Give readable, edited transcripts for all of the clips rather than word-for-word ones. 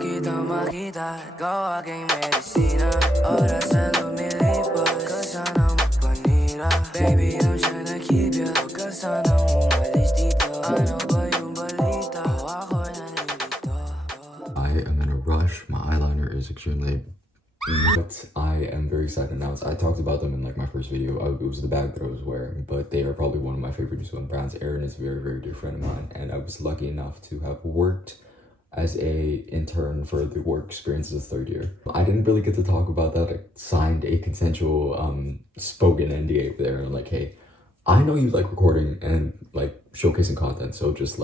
makita, ikaw aking medisina. Oras sa lumilipas, ka sanang magpanira. Baby, I'm tryna keep ya, huwag ka sanang umalis dito. Ano ba yung balita? Ako nalilito. I am in a rush. My eyeliner is extremely... But I am very excited to announce. I talked about them in like my first video. It was the bag that I was wearing, but they are probably one of my favorite New Zealand brands. Aeron is a very, very dear friend of mine, and I was lucky enough to have worked as a intern for the work experience as a third year. I didn't really get to talk about that. I signed a consensual spoken NDA with Aeron. Like, hey, I know you like recording and like showcasing content, so just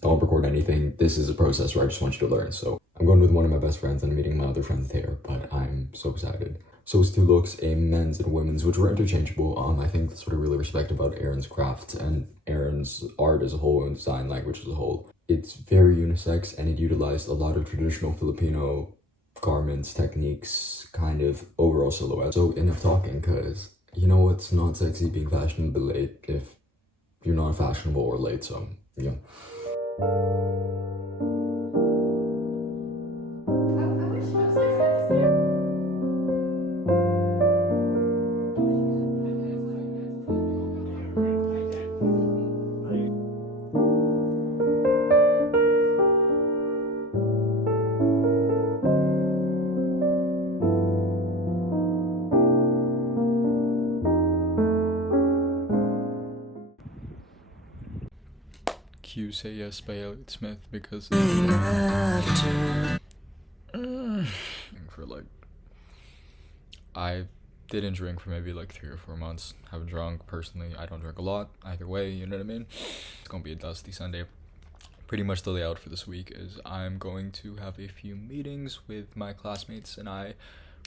don't record anything. This is a process where I just want you to learn. So I'm going with one of my best friends and I'm meeting my other friends there, but I'm so excited. So it's two looks, a men's and a women's, which were interchangeable. I think that's what I really respect about Aeron's craft and Aeron's art as a whole and design language as a whole. It's very unisex and it utilized a lot of traditional Filipino garments, techniques, kind of overall silhouette. So enough talking, because you know it's not sexy being fashionable late if you're not fashionable or late, so yeah. Q Say Yes by Elliott Smith because for like I didn't drink for maybe like 3 or 4 months. Haven't drunk personally. I don't drink a lot either way, you know what I mean? It's gonna be a dusty Sunday. Pretty much the layout for this week is I'm going to have a few meetings with my classmates and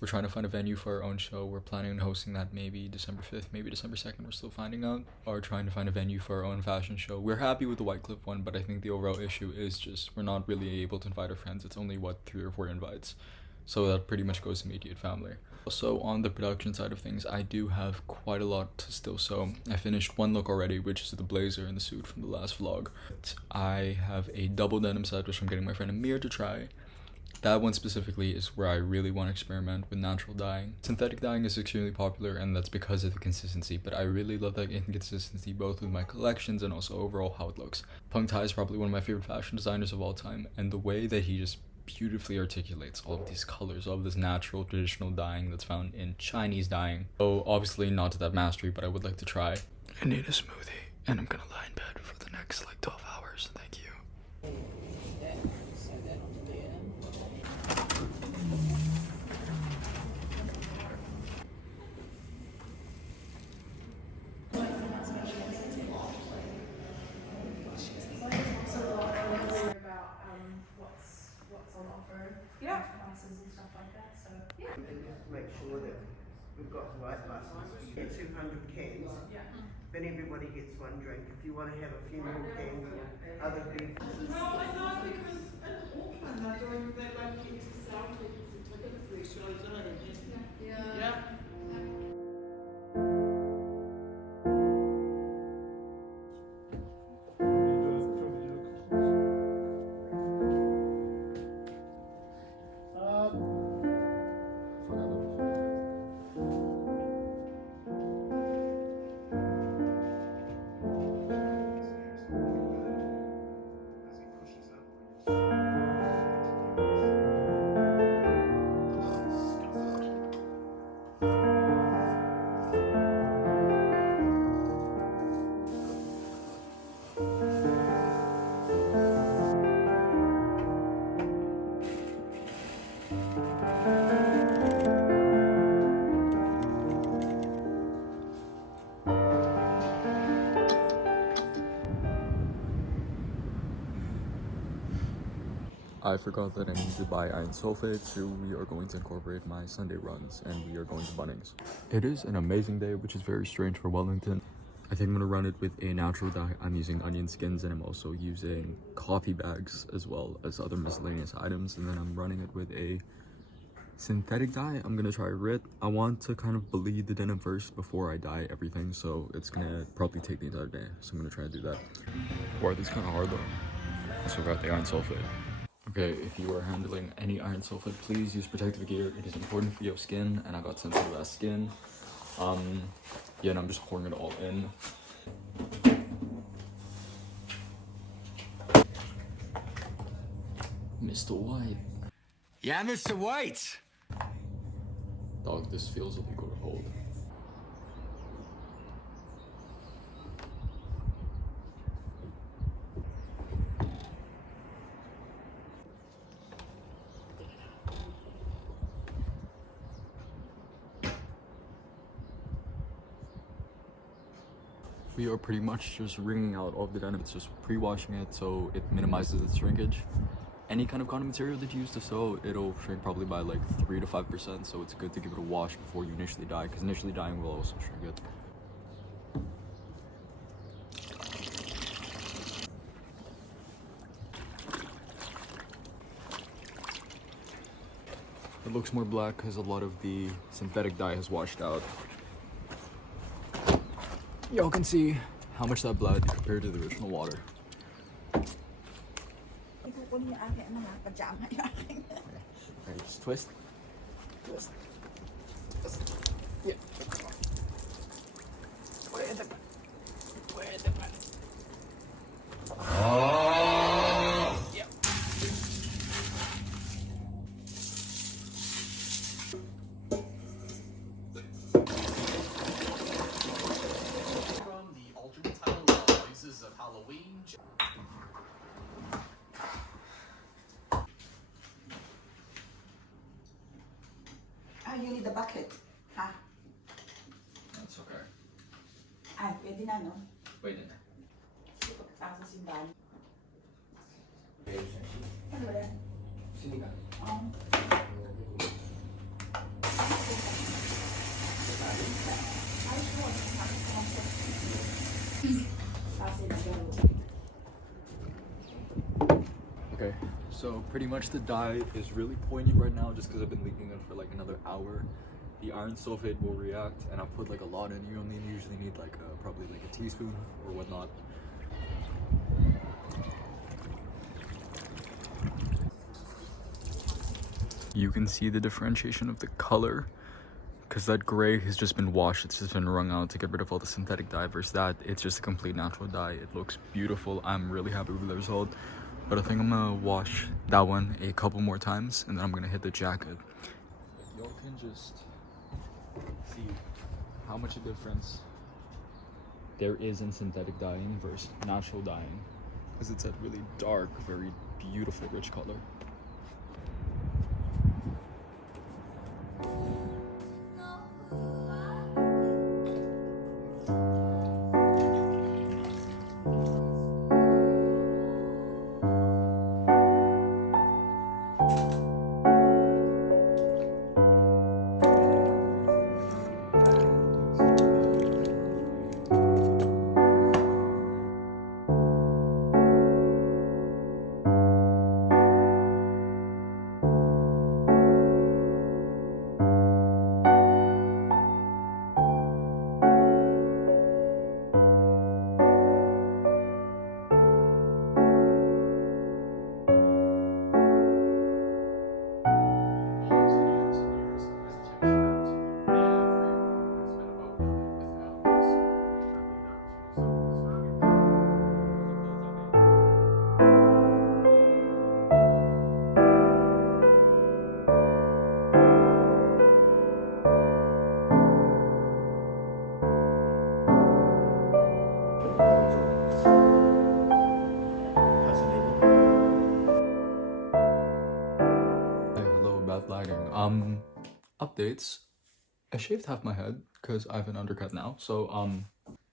we're trying to find a venue for our own show. We're planning on hosting that maybe December 5th, maybe December 2nd. We're still finding out. Or trying to find a venue for our own fashion show. We're happy with the White Cliff one, but I think the overall issue is just we're not really able to invite our friends. It's only, 3 or 4 invites. So that pretty much goes to immediate family. Also, on the production side of things, I do have quite a lot to still sew. I finished one look already, which is the blazer and the suit from the last vlog. I have a double denim set, which I'm getting my friend Amir to try. That one specifically is where I really want to experiment with natural dyeing. Synthetic dyeing is extremely popular and that's because of the consistency, but I really love that inconsistency both with my collections and also overall how it looks. Peng Tai is probably one of my favorite fashion designers of all time, and the way that he just beautifully articulates all of these colors, all of this natural traditional dyeing that's found in Chinese dyeing. So obviously not to that mastery, but I would like to try. I need a smoothie and I'm gonna lie in bed for the next like 12 hours. Thank you. Make sure that we've got the right buses. You get 200 cans, then everybody gets one drink. If you want to have a few more cans, other people. Well, I know because in Auckland they're doing that like kids to sell tickets and ticket free shows, aren't they? Yeah. I forgot that I need to buy iron sulfate, so we are going to incorporate my Sunday runs and we are going to Bunnings. It is an amazing day, which is very strange for Wellington. I think I'm gonna run it with a natural dye. I'm using onion skins and I'm also using coffee bags as well as other miscellaneous items. And then I'm running it with a synthetic dye. I'm gonna try RIT. I want to kind of bleed the denim first before I dye everything, so it's gonna probably take the entire day. So I'm gonna try to do that. Wow, this is kind of hard though. So I got the iron sulfate. Okay, if you are handling any iron sulfate, please use protective gear. It is important for your skin, and I got sensitive ass skin. Yeah, and I'm just pouring it all in. Mr. White. Yeah, Mr. White! Dog, this feels illegal to hold. We are pretty much just wringing out all of the denim. It's just pre-washing it so it minimizes its shrinkage. Any kind of cotton material that you use to sew, it'll shrink probably by like 3 to 5%, so it's good to give it a wash before you initially dye, because initially dyeing will also shrink it. It looks more black because a lot of the synthetic dye has washed out. Y'all can see how much that bled compared to the original water. Ready, just twist. Twist. Twist. Yeah. Yeah. From the alternate title of Voices of Halloween. You need the bucket. That's okay. Pwede na, no? Wait in there. Pagkatapos sa simbahan. Ano ba yan? Okay, so pretty much the dye is really poignant right now just because I've been leaving it for like another hour. The iron sulfate will react, and I'll put like a lot in. You only usually need like probably like a teaspoon or whatnot. You can see the differentiation of the color because that gray has just been washed. It's just been wrung out to get rid of all the synthetic dye versus that. It's just a complete natural dye. It looks beautiful. I'm really happy with the result. But I think I'm gonna wash that one a couple more times and then I'm gonna hit the jacket. Y'all can just see how much a difference there is in synthetic dyeing versus natural dyeing, because it's a really dark, very beautiful, rich color. Updates. I shaved half my head because I have an undercut now. So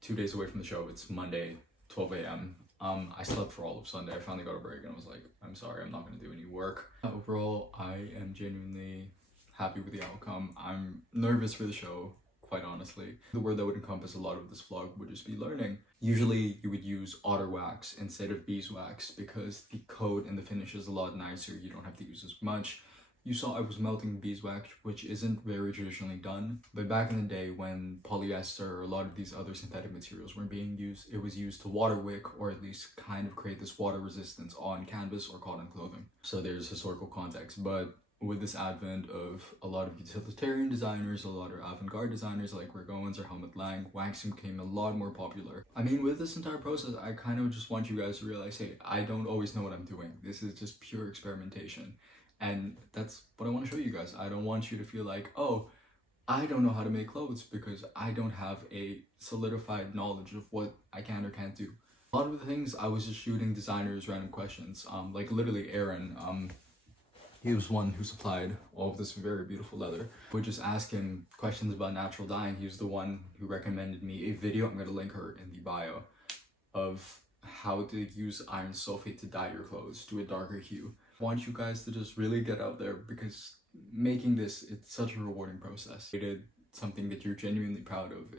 2 days away from the show. It's Monday, 12 a.m. I slept for all of Sunday. I finally got a break and I was like, I'm sorry, I'm not going to do any work. Overall, I am genuinely happy with the outcome. I'm nervous for the show, quite honestly. The word that would encompass a lot of this vlog would just be learning. Usually you would use otter wax instead of beeswax because the coat and the finish is a lot nicer. You don't have to use as much. You saw I was melting beeswax, which isn't very traditionally done, but back in the day when polyester or a lot of these other synthetic materials weren't being used, it was used to water wick or at least kind of create this water resistance on canvas or cotton clothing. So there's historical context, but with this advent of a lot of utilitarian designers, a lot of avant-garde designers like Rick Owens or Helmut Lang, waxing became a lot more popular. I mean, with this entire process, I kind of just want you guys to realize, hey, I don't always know what I'm doing. This is just pure experimentation. And that's what I want to show you guys. I don't want you to feel like, oh, I don't know how to make clothes because I don't have a solidified knowledge of what I can or can't do. A lot of the things I was just shooting designers random questions, like literally Aeron, he was one who supplied all of this very beautiful leather. Would just ask him questions about natural dyeing. He was the one who recommended me a video, I'm going to link her in the bio, of how to use iron sulfate to dye your clothes to a darker hue. I want you guys to just really get out there because making this, it's such a rewarding process. You did something that you're genuinely proud of.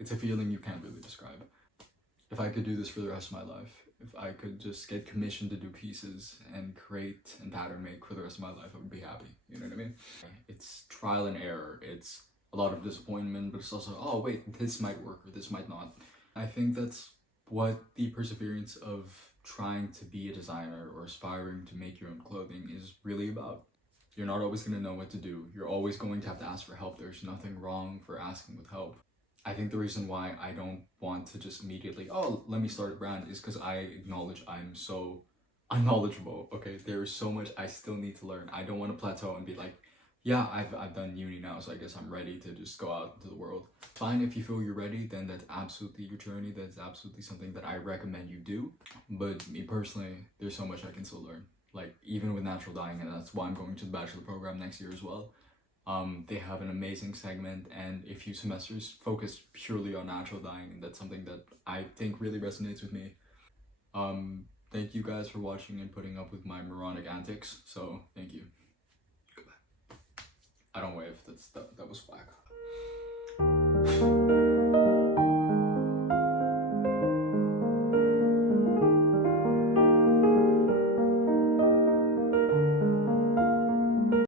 It's a feeling you can't really describe. If I could do this for the rest of my life, if I could just get commissioned to do pieces and create and pattern make for the rest of my life, I would be happy. You know what I mean? It's trial and error. It's a lot of disappointment, but it's also, oh wait, this might work or this might not. I think that's what the perseverance of trying to be a designer or aspiring to make your own clothing is really about. You're not always going to know what to do. You're always going to have to ask for help. There's nothing wrong for asking with help. I think the reason why I don't want to just immediately, oh, let me start a brand is because I acknowledge I'm so unknowledgeable. Okay, there's so much I still need to learn. I don't want to plateau and be like, yeah, I've done uni now, so I guess I'm ready to just go out into the world. Fine, if you feel you're ready, then that's absolutely your journey. That's absolutely something that I recommend you do. But me personally, there's so much I can still learn. Like, even with natural dyeing, and that's why I'm going to the bachelor program next year as well. They have an amazing segment and a few semesters focused purely on natural dyeing, and that's something that I think really resonates with me. Thank you guys for watching and putting up with my moronic antics, so thank you. Goodbye. I don't wave, that was whack.